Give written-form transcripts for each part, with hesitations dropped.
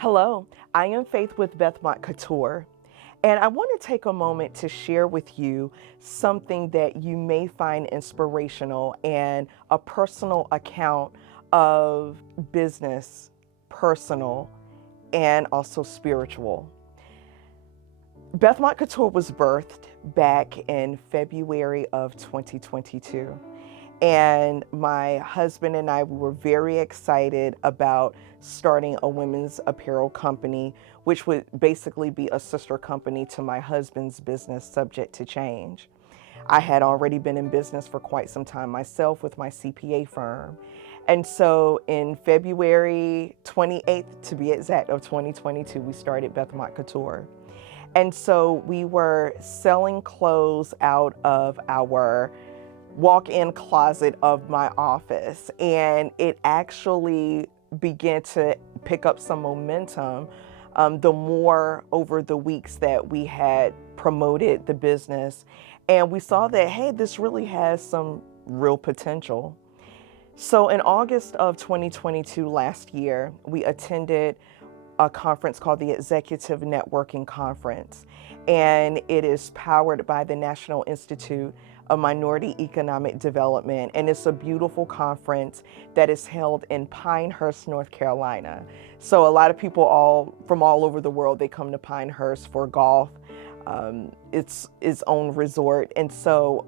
Hello, I am Faith with Bethmont Couture, and I want to take a moment to share with you something that you may find inspirational and a personal account of business, personal, and also spiritual. Bethmont Couture was birthed back in February of 2022. And my husband and I, we were very excited about starting a women's apparel company, which would basically be a sister company to my husband's business, subject to change. I had already been in business for quite some time myself with my CPA firm. And so in February 28th, to be exact, of 2022, we started Bethmont Couture. And so we were selling clothes out of our walk-in closet of my office, and it actually began to pick up some momentum the more over the weeks that we had promoted the business, and we saw that, hey, this really has some real potential. So in August of 2022, last year, we attended a conference called the Executive Networking Conference, and it is powered by the National Institute of Minority Economic Development, and it's a beautiful conference that is held in Pinehurst, North Carolina. So a lot of people from all over the world, they come to Pinehurst for golf. It's its own resort, and so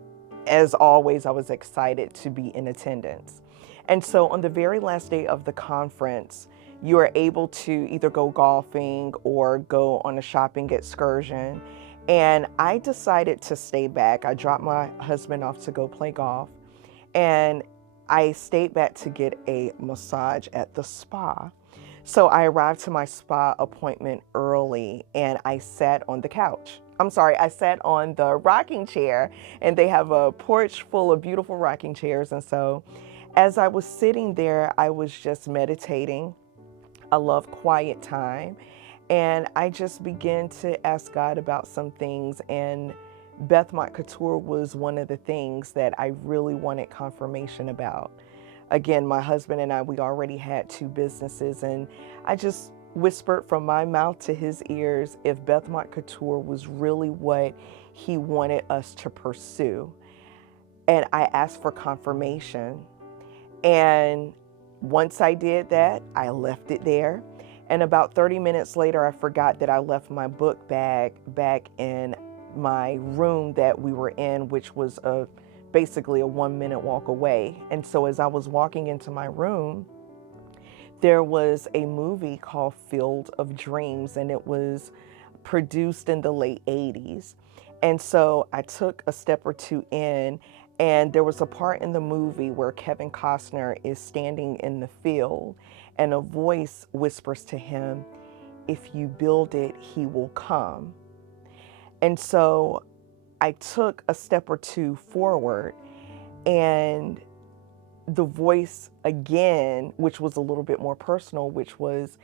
as always, I was excited to be in attendance. And so on the very last day of the conference, you are able to either go golfing or go on a shopping excursion. And I decided to stay back. I dropped my husband off to go play golf, and I stayed back to get a massage at the spa. So I arrived to my spa appointment early, and I sat on the couch. I sat on the rocking chair, and they have a porch full of beautiful rocking chairs. And so as I was sitting there, I was just meditating. I love quiet time. And I just began to ask God about some things. And Bethmont Couture was one of the things that I really wanted confirmation about. Again, my husband and I, we already had two businesses. And I just whispered from my mouth to his ears if Bethmont Couture was really what he wanted us to pursue. And I asked for confirmation. And once I did that, I left it there. And about 30 minutes later, I forgot that I left my book bag back in my room that we were in, which was basically a 1-minute walk away. And so as I was walking into my room, there was a movie called Field of Dreams, and it was produced in the late 80s. And so I took a step or two in, and there was a part in the movie where Kevin Costner is standing in the field, and a voice whispers to him, "If you build it, he will come." And so I took a step or two forward, and the voice again, which was a little bit more personal, which was,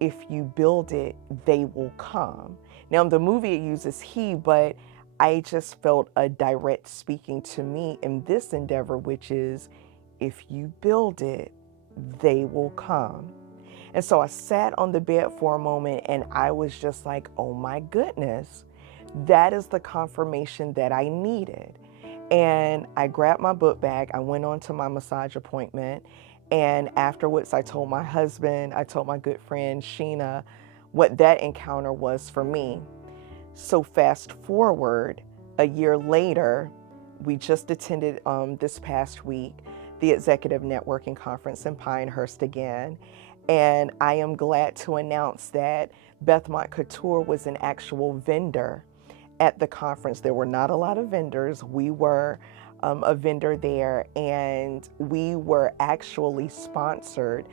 "If you build it, they will come." Now in the movie it uses he, but I just felt a direct speaking to me in this endeavor, which is, if you build it, they will come. And so I sat on the bed for a moment, and I was just like, oh my goodness, that is the confirmation that I needed. And I grabbed my book bag, I went on to my massage appointment, and afterwards I told my husband, I told my good friend Sheena what that encounter was for me. So fast forward a year later, we just attended this past week the Executive Networking Conference in Pinehurst again. And I am glad to announce that Bethmont Couture was an actual vendor at the conference. There were not a lot of vendors. We were a vendor there, and we were actually sponsored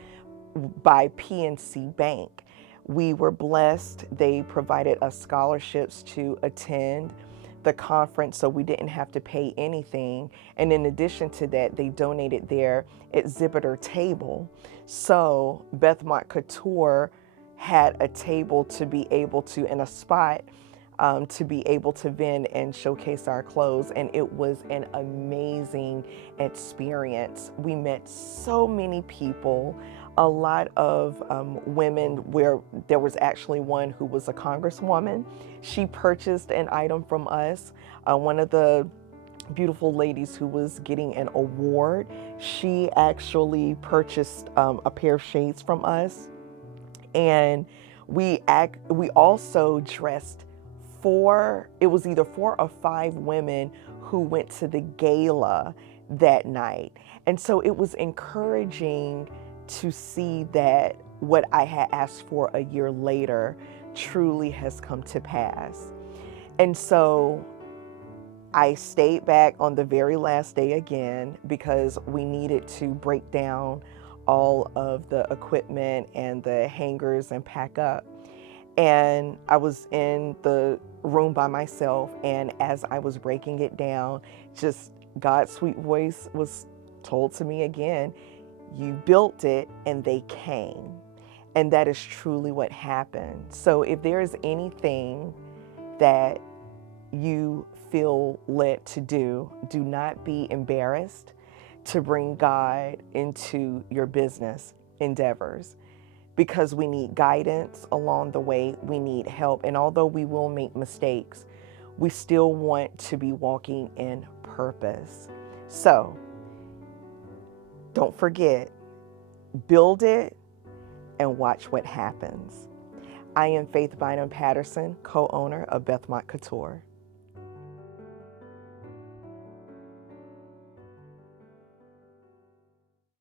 by PNC Bank. We were blessed. They provided us scholarships to attend the conference, so we didn't have to pay anything. And in addition to that, they donated their exhibitor table. So Bethmont Couture had a table to be able to, in a spot, to be able to vend and showcase our clothes. And it was an amazing experience. We met so many people a lot of women, where there was actually one who was a congresswoman. She purchased an item from us. One of the beautiful ladies who was getting an award, she actually purchased a pair of shades from us. And we also dressed it was either 4 or 5 women who went to the gala that night. And so it was encouraging to see that what I had asked for a year later truly has come to pass. And so I stayed back on the very last day again because we needed to break down all of the equipment and the hangers and pack up. And I was in the room by myself, and as I was breaking it down, just God's sweet voice was told to me again, you built it and they came. And that is truly what happened. So if there is anything that you feel led to do, do not be embarrassed to bring God into your business endeavors, because we need guidance along the way. We need help. And although we will make mistakes, we still want to be walking in purpose. So don't forget, build it and watch what happens. I am Faith Bynum Patterson, co-owner of Bethmont Couture.